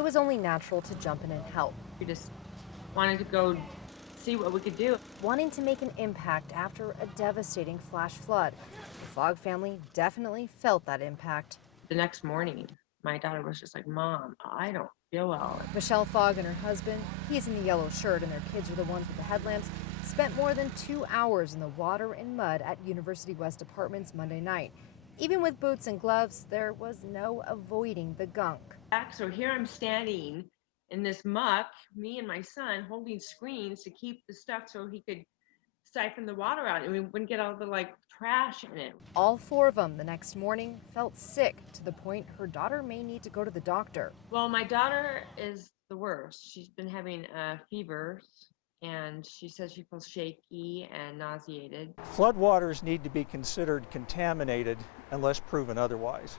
it was only natural to jump in and help, We just wanted to go see what we could do. wanting to make an impact after a devastating flash flood. The Fogg family definitely felt that impact. The next morning, my daughter was just like, Mom, I don't feel well. Michelle Fogg and her husband, he's in the yellow shirt and their kids are the ones with the headlamps, spent more than 2 hours in the water and mud at University West Apartments Monday night. Even with boots and gloves, there was no avoiding the gunk. So here I'm standing in this muck, me and my son holding screens to keep the stuff so he could siphon the water out and we wouldn't get all the trash in it. All four of them the next morning felt sick to the point her daughter may need to go to the doctor. Well, my daughter is the worst. She's been having fevers and she says she feels shaky and nauseated. Floodwaters need to be considered contaminated unless proven otherwise.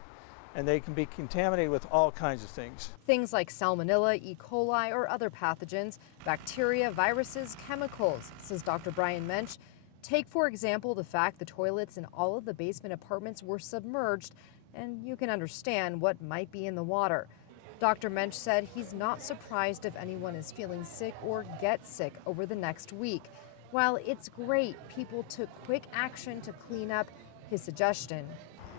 And they can be contaminated with all kinds of things. Things like salmonella, E. coli, or other pathogens, bacteria, viruses, chemicals, says Dr. Brian Mensch. Take, for example, the fact the toilets in all of the basement apartments were submerged, and you can understand what might be in the water. Dr. Mensch said he's not surprised if anyone is feeling sick or gets sick over the next week. While it's great people took quick action to clean up, his suggestion: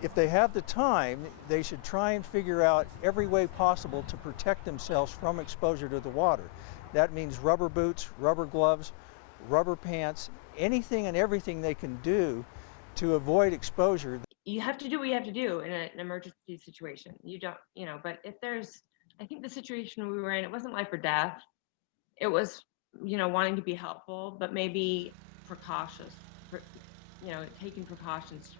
If they have the time, they should try and figure out every way possible to protect themselves from exposure to the water. That means rubber boots, rubber gloves, rubber pants, anything and everything they can do to avoid exposure. You have to do what you have to do in an emergency situation. You don't, but if I think the situation we were in, it wasn't life or death. It was, wanting to be helpful, but maybe precautious, taking precautions